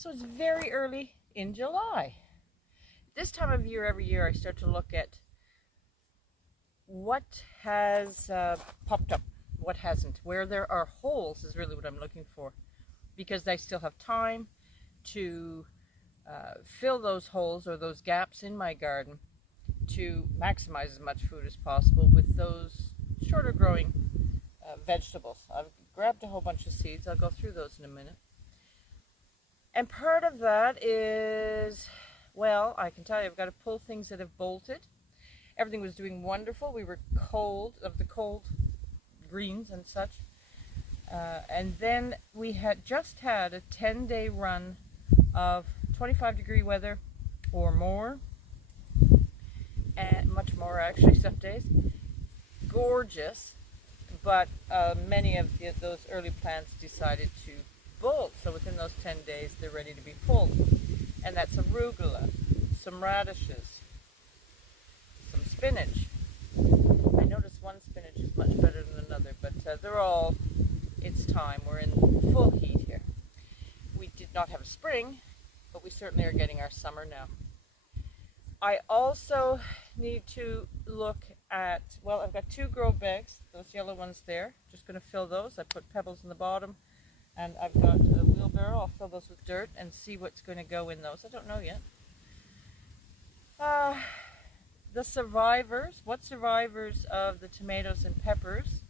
So it's very early in July. This time of year, every year, I start to look at what has popped up, what hasn't. Where there are holes is really what I'm looking for, because I still have time to fill those holes or those gaps in my garden to maximize as much food as possible with those shorter growing vegetables. I've grabbed a whole bunch of seeds. I'll go through those in a minute. And part of that is, well, I can tell you, I've got to pull things that have bolted. Everything was doing wonderful. We were cold, of the cold greens and such. And then we had just had a 10-day run of 25-degree weather or more, and much more actually some days. Gorgeous, but many of those early plants decided to bolt. So within those 10 days, they're ready to be pulled. And that's arugula, some radishes, some spinach. I noticed one spinach is much better than another, but they're all, it's time. We're in full heat here. We did not have a spring, but we certainly are getting our summer now. I also need to look at, well, I've got 2 grow bags, those yellow ones there. Just going to fill those. I put pebbles in the bottom. And I've got a wheelbarrow. I'll fill those with dirt and see what's going to go in those. I don't know yet. The survivors. What survivors of the tomatoes and peppers?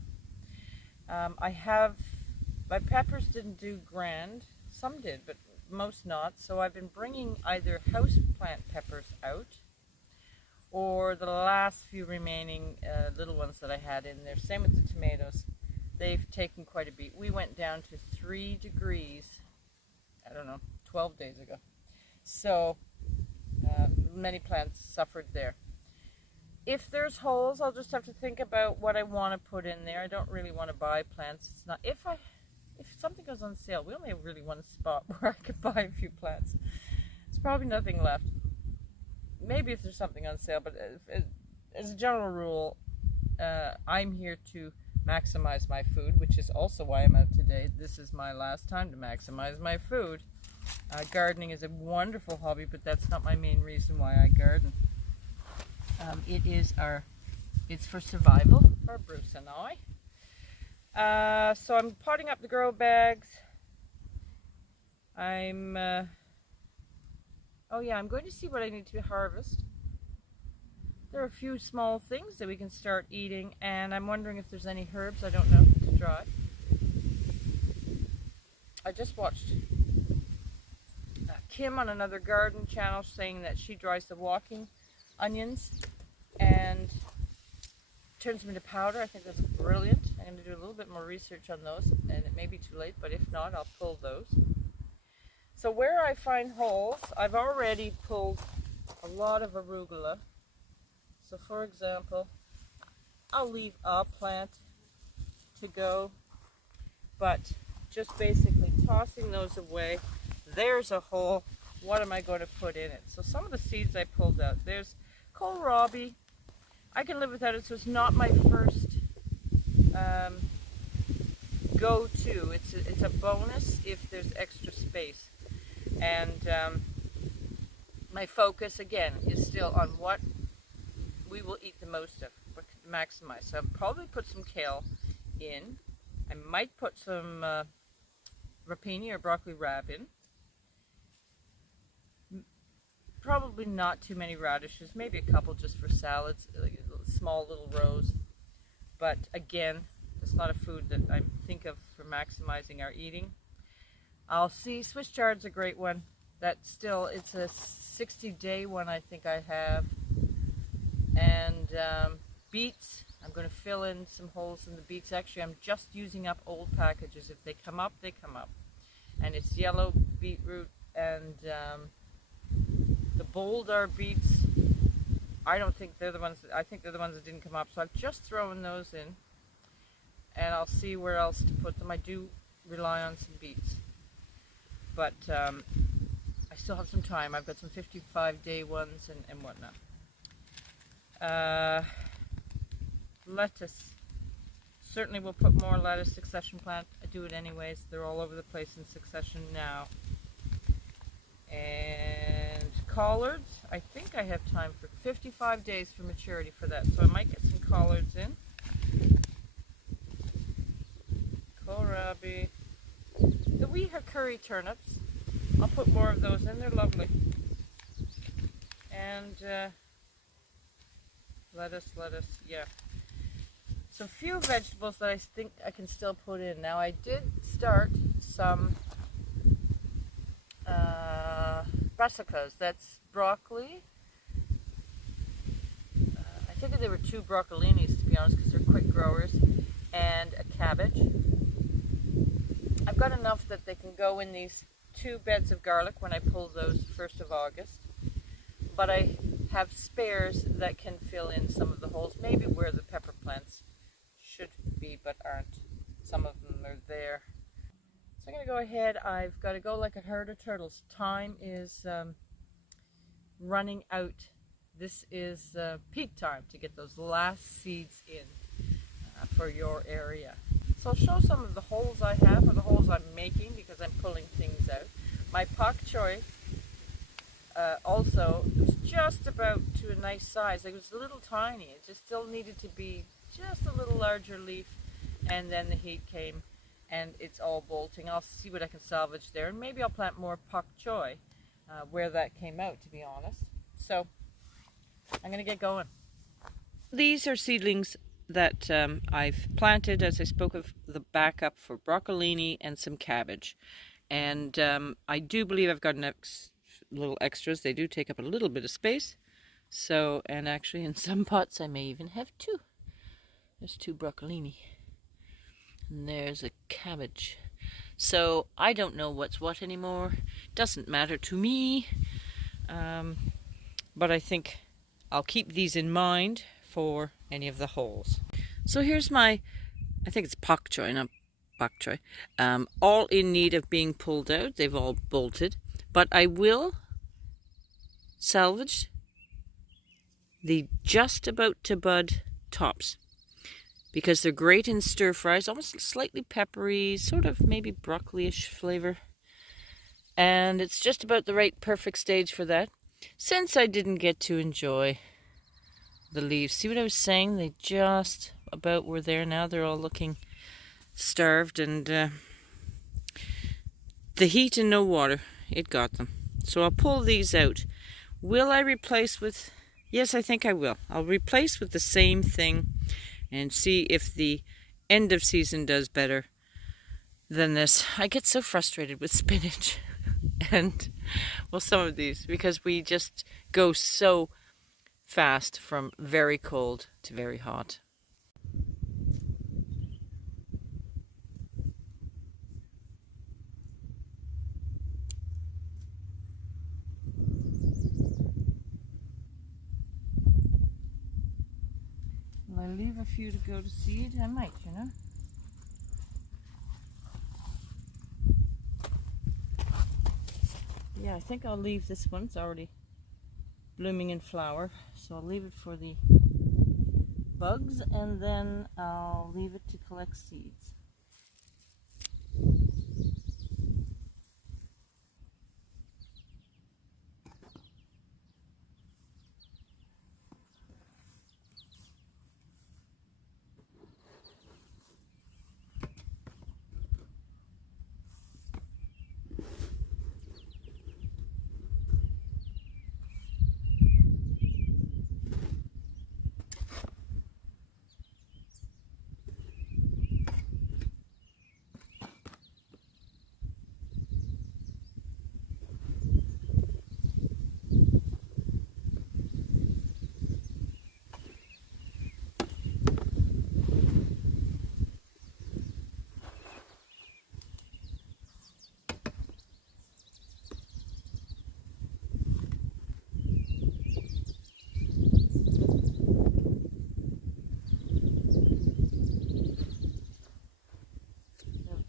My peppers didn't do grand. Some did, but most not. So I've been bringing either house plant peppers out or the last few remaining little ones that I had in there. Same with the tomatoes. They've taken quite a beat. We went down to 3 degrees, I don't know, 12 days ago. So many plants suffered there. If there's holes, I'll just have to think about what I want to put in there. I don't really want to buy plants. It's not, if something goes on sale, we only have really one spot where I could buy a few plants. There's probably nothing left. Maybe if there's something on sale, but as a general rule, I'm here to maximize my food, which is also why I'm out today. This is my last time to maximize my food. Gardening is a wonderful hobby, but that's not my main reason why I garden. It's for survival for Bruce and I. So I'm potting up the grow bags. I'm going to see what I need to harvest. There are a few small things that we can start eating, and I'm wondering if there's any herbs, I don't know, to try. I just watched Kim on another garden channel saying that she dries the walking onions and turns them into powder. I think that's brilliant. I'm going to do a little bit more research on those, and it may be too late, but if not, I'll pull those. So where I find holes, I've already pulled a lot of arugula. So for example, I'll leave a plant to go, but just basically tossing those away. There's a hole. What am I going to put in it? So some of the seeds I pulled out. There's kohlrabi. I can live without it, so it's not my first go-to. It's a bonus if there's extra space. And my focus, again, is still on what we will eat the most of, what can maximize. So I'll probably put some kale in. I might put some rapini or broccoli rabe in. Probably not too many radishes, maybe a couple just for salads, like small little rows. But again, it's not a food that I think of for maximizing our eating. I'll see, Swiss chard's a great one. It's a 60-day one I think I have. And beets, I'm going to fill in some holes in the beets. Actually, I'm just using up old packages. If they come up, they come up. And it's yellow beetroot and the boldar beets. I don't think they're the ones I think they're the ones that didn't come up. So I've just thrown those in. And I'll see where else to put them. I do rely on some beets. But I still have some time. I've got some 55-day ones and whatnot. Lettuce. Certainly we'll put more lettuce succession plant. I do it anyways. They're all over the place in succession now. collards, I think I have time for 55 days for maturity for that. So I might get some collards in. Kohlrabi. The wee curry turnips, I'll put more of those in. They're lovely. And lettuce, yeah. Some few vegetables that I think I can still put in. Now I did start some brassicas. That's broccoli. I figured there were 2 broccolinis, to be honest, because they're quick growers, and a cabbage. I've got enough that they can go in these 2 beds of garlic when I pull those 1st of August. But I have spares that can fill in some of the holes, maybe where the pepper plants should be but aren't. Some of them are there. So I'm going to go ahead. I've got to go like a herd of turtles. Time is running out. This is peak time to get those last seeds in for your area. So I'll show some of the holes I have, or the holes I'm making, because I'm pulling things out. My pak choi also was just about to a nice size. It was a little tiny. It just still needed to be just a little larger leaf, and then the heat came and it's all bolting. I'll see what I can salvage there, and maybe I'll plant more pak choi where that came out, to be honest. So I'm going to get going. These are seedlings that I've planted, as I spoke of, the backup for broccolini and some cabbage. And I do believe I've got little extras. They do take up a little bit of space. So, and actually in some pots I may even have 2. There's 2 broccolini. And there's a cabbage. So I don't know what's what anymore. Doesn't matter to me. But I think I'll keep these in mind for any of the holes. So here's my, I think it's pak choi, not bok choy, all in need of being pulled out. They've all bolted, but I will salvage the just about to bud tops because they're great in stir fries, almost slightly peppery, sort of maybe broccoli-ish flavor, and it's just about the right perfect stage for that. Since I didn't get to enjoy the leaves, see what I was saying? They just about were there. Now they're all looking starved, and the heat and no water, it got them. So I'll pull these out. Will I replace with, yes, I think I will. I'll replace with the same thing and see if the end of season does better than this. I get so frustrated with spinach and, well, some of these, because we just go so fast from very cold to very hot. Will I leave a few to go to seed? I might, you know. Yeah, I think I'll leave this one. It's already blooming in flower, so I'll leave it for the bugs, and then I'll leave it to collect seeds.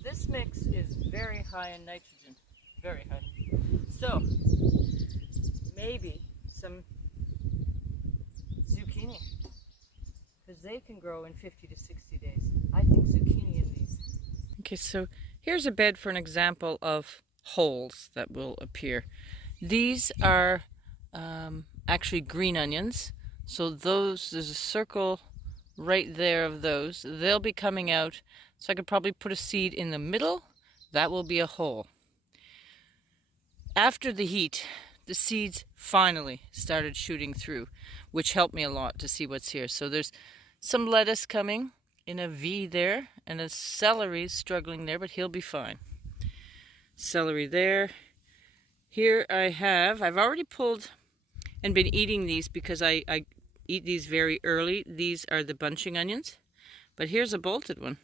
This mix is very high in nitrogen, very high. So maybe some zucchini, because they can grow in 50 to 60 days. I think zucchini in these. Okay, so here's a bed for an example of holes that will appear. These are actually green onions. So there's a circle right there of those. They'll be coming out. So I could probably put a seed in the middle. That will be a hole. After the heat, the seeds finally started shooting through, which helped me a lot to see what's here. So there's some lettuce coming in a V there, and a celery struggling there, but he'll be fine. Celery there. Here I've already pulled and been eating these because I eat these very early. These are the bunching onions, but here's a bolted one.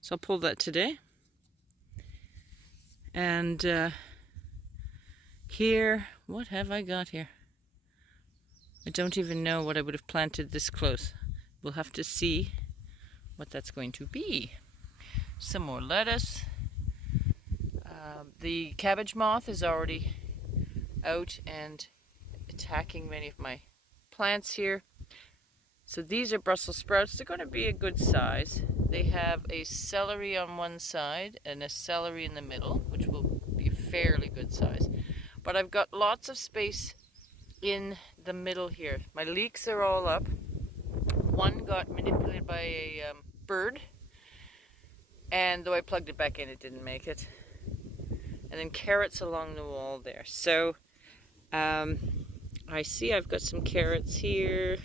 So I'll pull that today. And here, what have I got here? I don't even know what I would have planted this close. We'll have to see what that's going to be. Some more lettuce. The cabbage moth is already out and attacking many of my plants here. So these are Brussels sprouts. They're going to be a good size. They have a celery on one side and a celery in the middle, which will be a fairly good size. But I've got lots of space in the middle here. My leeks are all up. One got manipulated by a bird, and though I plugged it back in, it didn't make it. And then carrots along the wall there. So I see I've got some carrots here.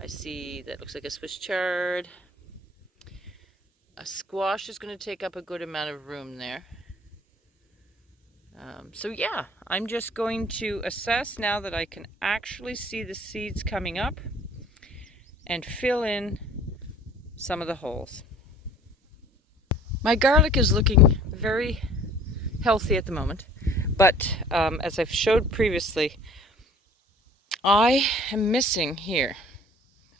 I see that looks like a Swiss chard. A squash is going to take up a good amount of room there. So yeah, I'm just going to assess now that I can actually see the seeds coming up and fill in some of the holes. My garlic is looking very healthy at the moment, but as I've showed previously, I am missing here.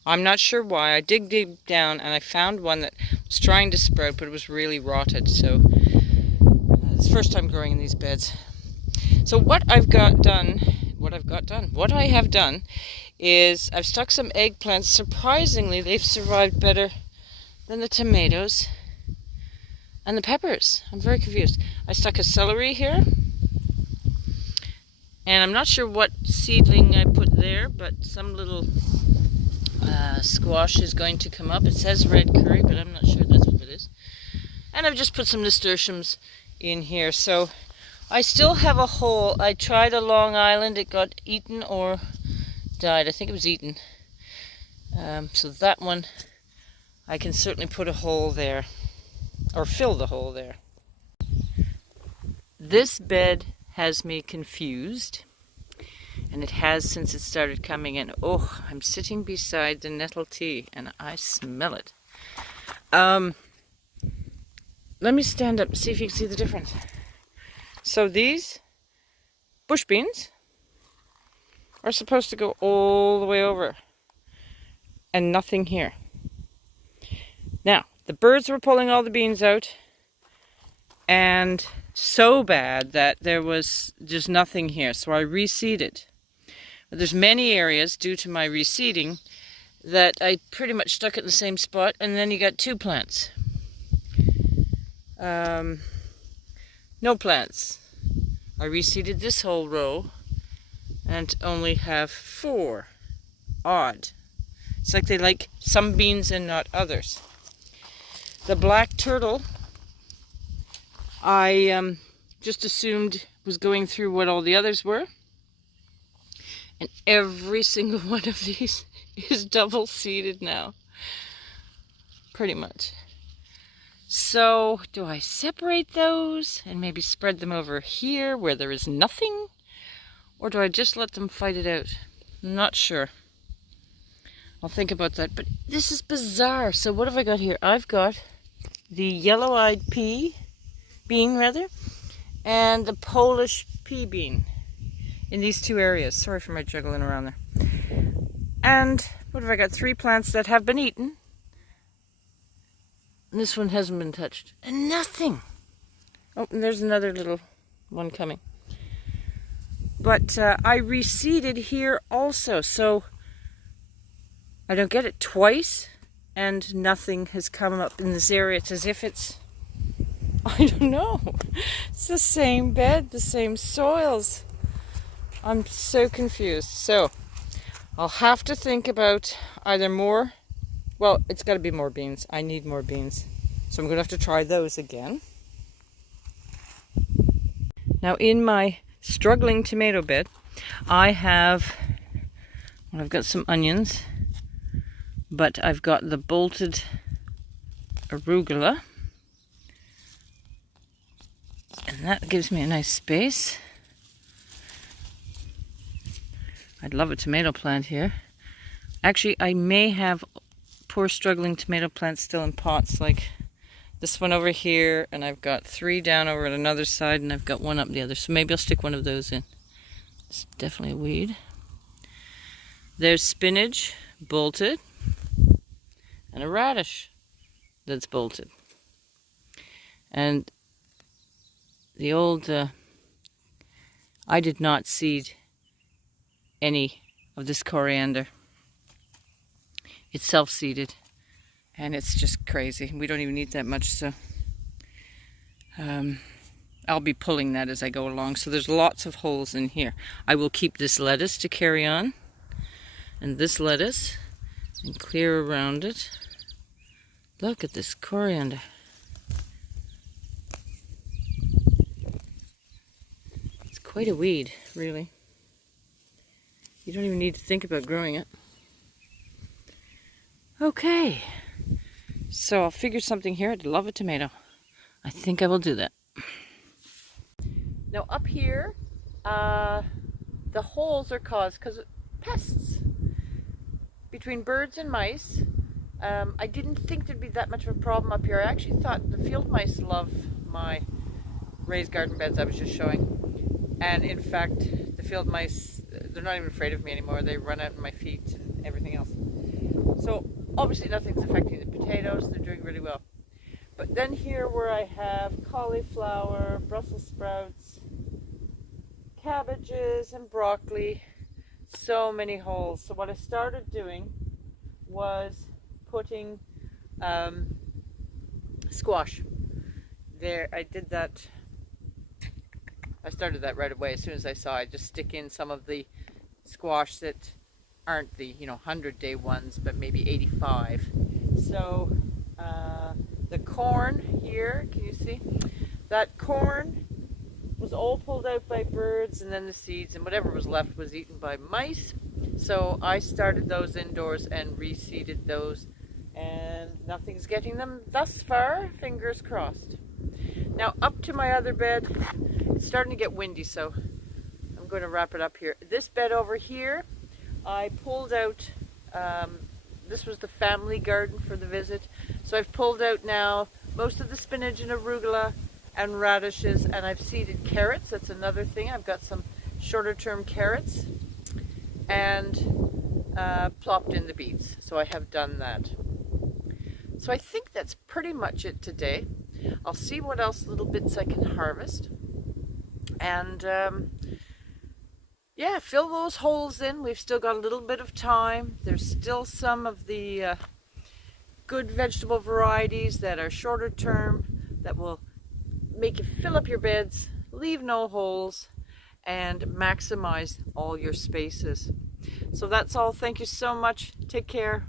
I'm not sure why. I dig deep down and I found one that was trying to sprout, but it was really rotted. So it's the first time growing in these beds. So what I have done is I've stuck some eggplants. Surprisingly, they've survived better than the tomatoes and the peppers. I'm very confused. I stuck a celery here. And I'm not sure what seedling I put there, but some little squash is going to come up. It says red curry, but I'm not sure that's what it is. And I've just put some nasturtiums in here. So I still have a hole. I tried a Long Island. It got eaten or died. I think it was eaten. So that one, I can certainly put a hole there, or fill the hole there. This bed has me confused, and it has since it started coming in. Oh, I'm sitting beside the nettle tea and I smell it. Let me stand up and see if you can see the difference. So these bush beans are supposed to go all the way over and nothing here. Now, the birds were pulling all the beans out, and so bad that there was just nothing here, so I reseeded. But there's many areas due to my reseeding that I pretty much stuck it in the same spot, and then you got two plants. No plants. I reseeded this whole row and only have 4. Odd. It's like they like some beans and not others. The black turtle, I just assumed was going through what all the others were. And every single one of these is double seeded now. Pretty much. So, do I separate those and maybe spread them over here where there is nothing? Or do I just let them fight it out? I'm not sure. I'll think about that. But this is bizarre. So what have I got here? I've got the yellow-eyed bean, and the Polish pea bean in these two areas. Sorry for my juggling around there. And what have I got? 3 plants that have been eaten. And this one hasn't been touched. And nothing. Oh, and there's another little one coming. But I reseeded here also, so I don't get it twice, and nothing has come up in this area. It's as if it's, I don't know, it's the same bed, the same soils. I'm so confused. So I'll have to think about either more. Well, it's got to be more beans. I need more beans. So I'm going to have to try those again. Now in my struggling tomato bed, I've got some onions, but I've got the bolted arugula. And that gives me a nice space. I'd love a tomato plant here. Actually, I may have poor struggling tomato plants still in pots, like this one over here, and I've got 3 down over at another side, and I've got 1 up the other. So maybe I'll stick one of those in. It's definitely a weed. There's spinach, bolted, and a radish that's bolted. And the old, I did not seed any of this coriander. It's self-seeded, and it's just crazy. We don't even need that much, so I'll be pulling that as I go along. So there's lots of holes in here. I will keep this lettuce to carry on, and this lettuce, and clear around it. Look at this coriander. It's quite a weed, really. You don't even need to think about growing it. Okay, so I'll figure something here. I'd love a tomato. I think I will do that. Now up here, the holes are caused because of pests. Between birds and mice, I didn't think there'd be that much of a problem up here. I actually thought the field mice love my raised garden beds I was just showing. And in fact, the field mice, they're not even afraid of me anymore. They run out in my feet and everything else. So obviously nothing's affecting the potatoes. They're doing really well. But then here where I have cauliflower, Brussels sprouts, cabbages, and broccoli, so many holes. So what I started doing was putting squash. There, I did that. I started that right away. As soon as I saw, I just stick in some of the squash that aren't the 100-day ones, but maybe 85. So the corn here, can you see? That corn was all pulled out by birds, and then the seeds and whatever was left was eaten by mice. So I started those indoors and reseeded those, and nothing's getting them thus far, fingers crossed. Now up to my other bed, it's starting to get windy, so I'm going to wrap it up here. This bed over here, I pulled out, this was the family garden for the visit, so I've pulled out now most of the spinach and arugula and radishes, and I've seeded carrots. That's another thing. I've got some shorter term carrots, and plopped in the beets, so I have done that. So I think that's pretty much it today. I'll see what else little bits I can harvest, and yeah, fill those holes in. We've still got a little bit of time. There's still some of the good vegetable varieties that are shorter term that will make you fill up your beds, leave no holes, and maximize all your spaces. So that's all. Thank you so much. Take care.